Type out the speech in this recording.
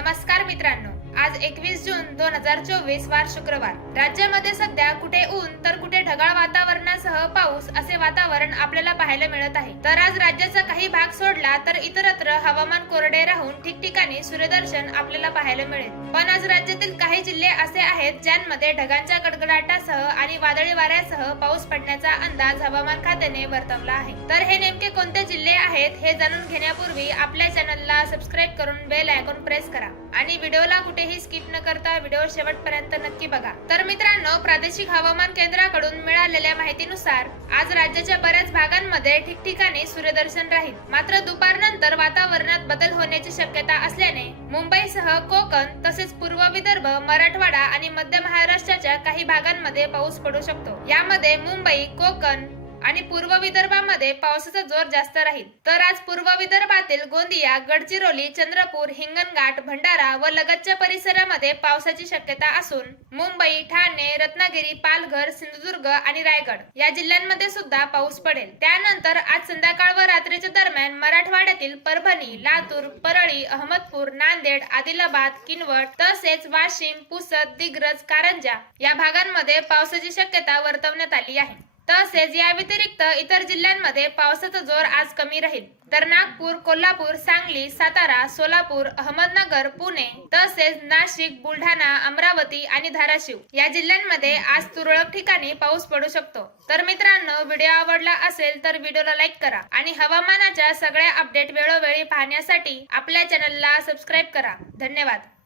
नमस्कार मित्रांनो, आज 21 जून 2024 वार शुक्रवार. राज्यामध्ये सध्या कुठे ऊन तर कुठे ढगाळ वातावरणासह पाऊस असे वातावरण आपल्याला पाहायला मिळत आहे. तर आज राज्याचा काही भाग सोडला तर इतरत्र हवामान कोरडे राहून ठिकठिकाणी सूर्यदर्शन आपल्याला पाहायला मिळेल. पण आज राज्यातील काही जिल्हे असे आहेत ज्यांमध्ये ढगांच्या गडगडाटासह आणि वादळी वाऱ्यासह पाऊस पडण्याचा अंदाज हवामान खात्याने वर्तवला आहे. तर हे नेमके कोणते जिल्हे आहेत हे जाणून घेण्यापूर्वी आपल्या चॅनलला सबस्क्राईब करून बेल आयकॉन प्रेस करा आणि व्हिडिओला कुठेही स्किप न करता व्हिडिओ शेवटपर्यंत नक्की बघा. तर मित्रांनो, प्रादेशिक हवामान केंद्राकडून मिळालेल्या माहितीनुसार आज राज्याच्या बऱ्याच भागांमध्ये ठिकठिकाणी सूर्यदर्शन राहील. मात्र दुपारनंतर वातावरणात बदल होण्याची शक्यता असल्याने मुंबईसह कोकण तसेच पूर्व विदर्भ, मराठवाडा आणि मध्य महाराष्ट्राच्या काही भागांमध्ये पाऊस पडू शकतो. यामध्ये मुंबई, कोकण आणि पूर्व विदर्भामध्ये पावसाचा जोर जास्त राहील. तर आज पूर्व विदर्भातील गोंदिया, गडचिरोली, चंद्रपूर, हिंगणघाट, भंडारा व लगतच्या परिसरामध्ये पावसाची शक्यता असून मुंबई, ठाणे, रत्नागिरी, पालघर, सिंधुदुर्ग आणि रायगड या जिल्ह्यांमध्ये सुद्धा पाऊस पडेल. त्यानंतर आज संध्याकाळ व रात्रीच्या दरम्यान मराठवाड्यातील परभणी, लातूर, परळी, अहमदपूर, नांदेड, आदिलाबाद, किनवट तसेच वाशिम, पुसद, दिग्रज, कारंजा या भागांमध्ये पावसाची शक्यता वर्तवण्यात आली आहे. तसेच या व्यतिरिक्त इतर जिल्ह्यांमध्ये पावसाचा जोर आज कमी राहील. तर नागपूर, कोल्हापूर, सांगली, सातारा, सोलापूर, अहमदनगर, पुणे तसेच नाशिक, बुलढाणा, अमरावती आणि धाराशिव या जिल्ह्यांमध्ये आज तुरळक ठिकाणी पाऊस पडू शकतो. तर मित्रांनो, व्हिडिओ आवडला असेल तर व्हिडिओला लाईक करा आणि हवामानाच्या सगळ्या अपडेट वेळोवेळी पाहण्यासाठी आपल्या चॅनलला सबस्क्राईब करा. धन्यवाद.